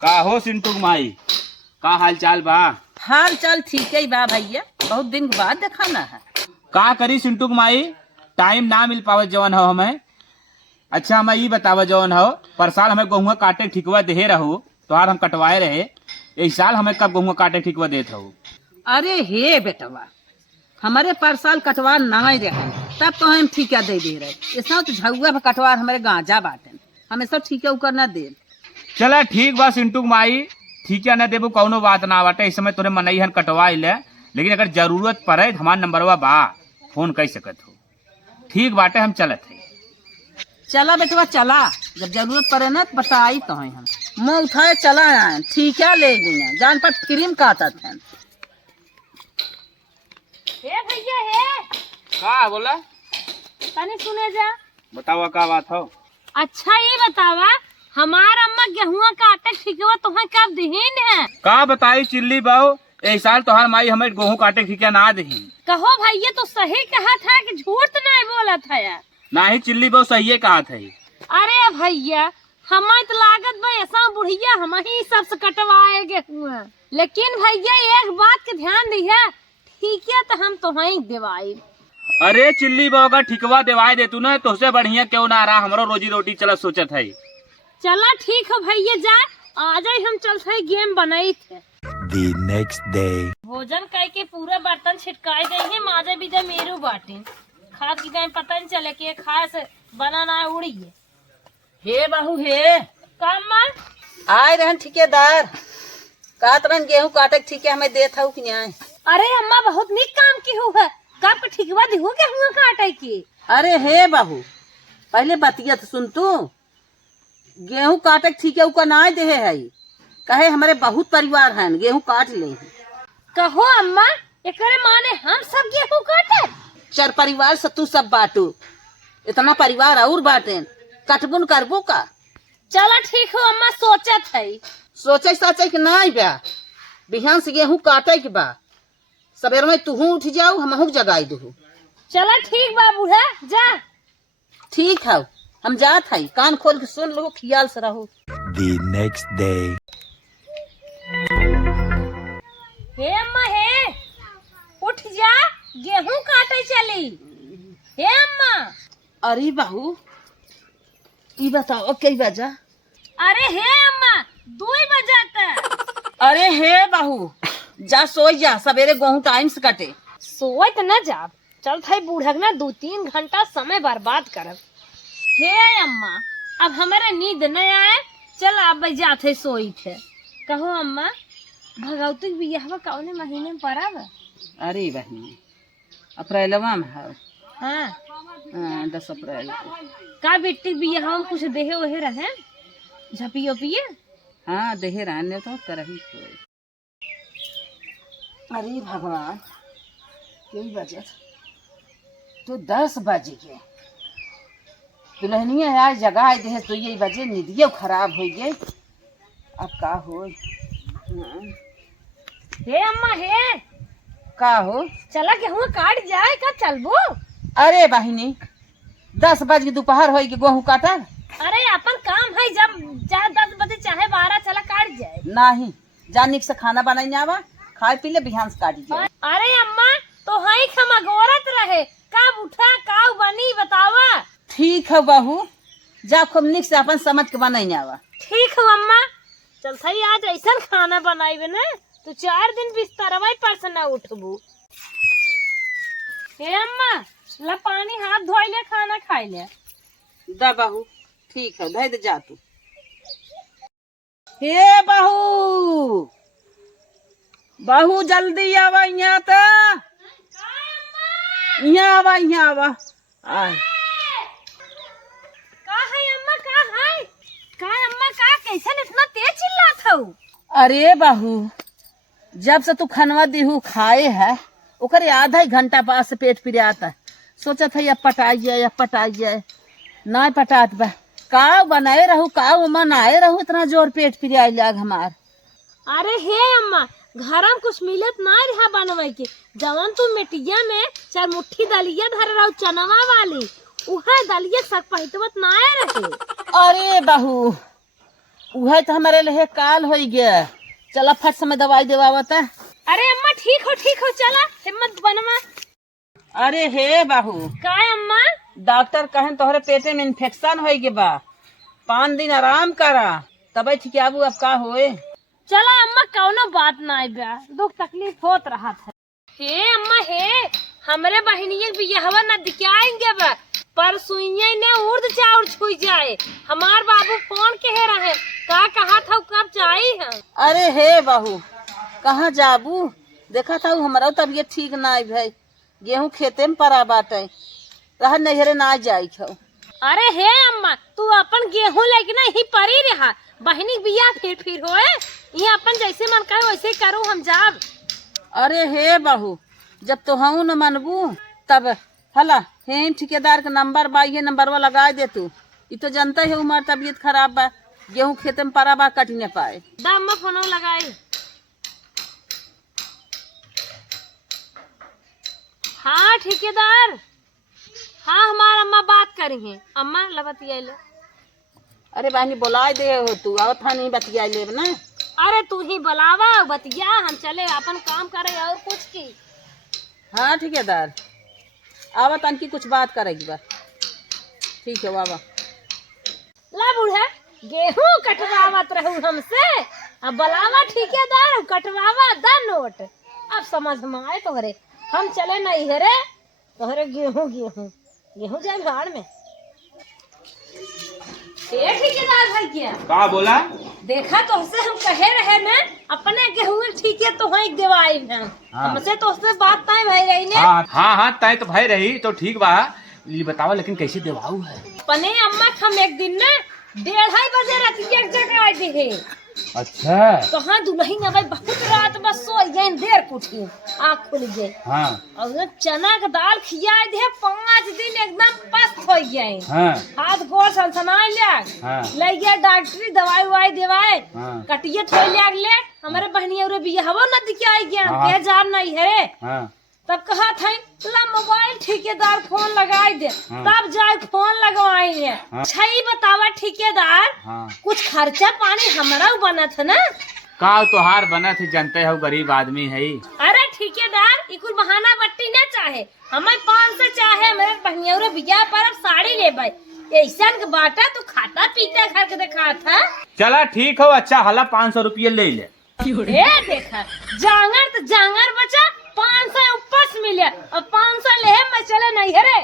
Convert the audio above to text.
का हो सिंटू माई, का हाल चाल बा? हाल चाल ठीक है बा भैया, बहुत दिन के बाद देखाना है। का करी सिंटू माई, टाइम ना मिल पावत जवन हो हमें। अच्छा हमें ये बतावा जवन हो, पर साल हमें गेहूं काटे ठिकवा दे रहू तो हम कटवाए रहे, इस साल हमें कब गेहूं काटे ठिकवा देत रहू? अरे हे बेटवा, हमारे पर साल कटवा नहीं रहे तब तो हम ठीका दे रहे। ऐसा तो झुआ में कटवा हमारे गांजा बाटे, हमें सब ठीका उकर न दे। चला ठीक बा सिंटू माई, ठीक है न देबू कौनो बात ना बाटे। इस समय तोरे मनई हन कटवा ले, लेकिन अगर जरूरत पड़े हमार नंबरवा बा, फोन कर सकत हो। ठीक बाटे, हम चलत है। चला बेटवा चला, जब जरूरत पड़े ना तो बताई तो हम मुँह उठाए चला आए, ठीक है ले गई जान पर क्रीम काटत है। हे भैया हे, का बोला? तनी सुने जा। बतावा का बात हो? अच्छा ये बतावा, हमार अम्मा गेहुआ का आटा ठिकवा तुम्हें कब दहीन है? का बताई चिल्ली बाऊ, इस साल तोहार माई हमें गेहूं काटे ठिकिया ना दही। कहो भैया, तो सही कहा था कि झूठ नहीं बोला था यार? ना ही चिल्ली बाऊ सही कहा था। अरे भैया, हमें तो लागत भाई ऐसा बुढ़िया हम ही सबसे कटवाए गेहुआ, लेकिन भैया एक बात के ध्यान दिया, ठीक है तो हम तुम्हें दिवाई। अरे चिल्ली बाऊ का ठिकवा दिवाए दे तू ना, तुझसे बढ़िया क्यों ना रहा, हमारो रोजी रोटी चला सोचत है। चला ठीक है भैया, जा आज ही हम चलते गेम बनाई थे। The next day. भोजन करके पूरा बर्तन छिटकाई गई है, माजे भी जब मेरू बाटी खा की गए, पता नहीं चले कि खाए से बना ना उड़ी है। हे बहू हे, काम आए रहन ठेकेदार, का तरन गेहूं काटे ठीके हमें देत हूँ कि नहीं? अरे अम्मा बहुत निक काम की हूँ है, कब ठीकवा दिहू के हुआ काटे की? अरे हे बहू, पहले बतियत सुन तू, गेहूं काटे ठीके उका ना दे है, कहे हमारे बहुत परिवार हैं, गेहूं काट ले। कहो अम्मा, एकरे माने हम सब गेहूं काटे? चार परिवार से तू सब बाटू, इतना परिवार और बाटे, कटबुन करबो का? चला ठीक हो अम्मा, सोचत है। सोचे सोचे कि नहीं बा, बिहान से गेहूं काटे के बा, सवेर में तू उठ जाऊ, हम जगाई दू। चला ठीक बा बूढ़ा, जा। ठीक है, हम जात है, कान खोल के सुन लो, ख्याल से रहो। The next day. हे अम्मा हे, उठ जा, गेहूं काटे चली। हे अम्मा। अरे बहू, ये बताओ कई बजा? अरे हे अम्मा, 2 बजाता। अरे हे बहू, जा सोई जा, सवेरे गेहूं टाइम से कटे। सोत न जाब, चल भाई बूढ़क ना 2-3 घंटा समय बर्बाद करब। हे अम्मा, अब हमारे नींद न आए, चल अब जाते सोई थे। कहो अम्मा, भगवती बियाह कौने महीने में पड़ब? अरे बहनी, अप्रैलवा में है। हाँ 10 अप्रैल को। का बेटी बियाह में कुछ देहे वहे रहे, झपियो पिए? हाँ देहे रहने तो करही सोई। अरे भगवान, कई बजे तो 10 बजे के दुल्हनिया आज जगह दे तो ये बजे निदियो खराब हो गई, अब का हो? हे अम्मा हे, का हो? चला गेहूं काट जाए का चलबो? अरे बहिनी, 10 बजे दोपहर हो गेहूं काटा? अरे अपन काम है, जब चाहे 10 बजे चाहे 12, चला काट जाए। नहीं, जानिक से खाना बनाई आवा, खाए पी ले, बिहान से काटी जाए। अरे अम्मा, तो हाई खमगोरत रहे, कब उठा काव बनी बतावा। ठीक है बहू, जा खूब निक से अपन समझ के बनाई आवा। ठीक है अम्मा, चल सही, आज ऐसा खाना बनाई ना तो 4 दिन बिस्तरवा पर से न उठबू। हे अम्मा, ला पानी हाथ धोई ले, खाना खाई ले। दा बहू, ठीक है, धै दे जा तू। हे बहू, बहू जल्दी आवा यहाँ तो, यहाँ आवा, यहाँ आवा। आय का है अम्मा, का है? का अम्मा, का कैसे इतना तेज चिल्लात हो? अरे बहू, जब से तू खनवा दीहू खाए है, ओकरे आधा ही घंटा बाद से पेट पिराता है, सोचा था या पटाई जाए या पटाई जाए, ना पटात बा। का बनाए रहू, का मनाए रहू, इतना जोर पेट पिराए लाग हमार। अरे हे अम्मा, घर में कुछ मिलत ना रहा बनवाई के, जवन तू मिट्टिया में 4 मुट्ठी दलिया धर रहा चनवा वाली, उहे दलिया सक पहितवत ना रहे। अरे बहू, उहे तो हमारे लिए काल हो गया। चला फट समय दवाई देवावत है। अरे अम्मा ठीक हो चला, हिम्मत बनवा। अरे हे बाहू, का अम्मा? डॉक्टर कहें तोहरे पेटे में इन्फेक्शन हो गए बा, 5 दिन आराम करा तबे ठीक आबू। अब का होए? चला अम्मा, कौनो बात ना बा, दुख तकलीफ होत रहा था। हे अम्मा हे, हमरे बहनिया बियाहवा न दिखाएंगे बा, पर सुइये ने उर्द चाउर छुई जाए। हमार बाबू फोन कहे रहे, का कहा था कब जाई है? अरे हे बाहू, कहाँ जाबू? देखा था हमारा तबीयत ठीक ना भाई, गेहूं खेते में पड़ा बाटे, रह नहरे ना जाई छो। अरे हे अम्मा, तू अपन गेहूं लेके ना ही परी रहा, बहनी बिया फिर होए, ये अपन जैसे मन करे वैसे करूँ हम जाब। अरे हे बाहू, जब तो हूँ न मनबू तब हला हे ठेकेदार का नंबर बा, ये नंबरवा लगा दे तू। ये तो जनता है उमर तबीयत खराब बा, गेहूं खेते में पड़ा बा, कट न पाए। दा अम्मा फोन लगाई। हाँ ठेकेदार, हाँ हमार अम्मा बात करी है। अम्मा लबतिया ले। अरे बहनी बोला दे हो तू, आओ था नहीं बतिया ले ना। अरे तू ही बुलावा बतिया, हम चले अपन काम करे और कुछ की। हाँ ठेकेदार, आवा तन की कुछ बात करेगी बा। ठीक है वावा। ला बूढ़ा, गेहूं कटवावत रहू हमसे, अब बुलावा ठेकेदार, कटवावा दा नोट। अब समझ में आए तोहरे, हम चले नहीं हरे तोहरे गेहूं जाए भाड़ में। ये ठेकेदार भाई क्या का बोला? देखा तो से हम कहे रहे ना, अपने गेहूं ठीक है तो वही देवाई है। हाँ। हमसे तो उससे बात तय भाई रही ने। हाँ तय तो भाई रही तो ठीक बा, ये बतावा लेकिन कैसे देवाऊ है? पने अम्मा हम एक दिन ना 1:30 बजे रात एक जगह आए थे। अच्छा। तो हाँ दुल्हन अब बहुत रात बस सो गए, देर कुठी आँख खुल गई। हाँ। और चना का दाल खियाए थे, 5 दिन एकदम पस्त हो गए। हाँ। हाथ गोड़ सनसनाए हाँ। ले गया डॉक्टरी, दवाई ववाई देवाए। हाँ। कटिए थोड़े ले हमारे बहनिया रे बियाहवा न दिखाई गया, हाँ। के जान नहीं है। हाँ। तब कहा था ला मोबाइल ठेकेदार फोन लगाई दे। हाँ। तब जाए फोन लगवाई है। हाँ। छई बतावा ठेकेदार, हाँ। कुछ खर्चा पानी हमारा बना था ना। का तोहार बना थे, जनते हो गरीब आदमी है। अरे ठेकेदार, ये कुछ बहाना बट्टी ना चाहे, हमें 500 चाहे मेरे बहनिया बिया पर अब साड़ी ले भाई। ऐसा बाटा तू खाता पीता घर के देखा था। चला ठीक हो, अच्छा हला 500 रुपये ले ले। ए देखा जांगर तो जांगर बचा, 500 ऊपर से मिले और 500 ले मैं चले नहीं हरे।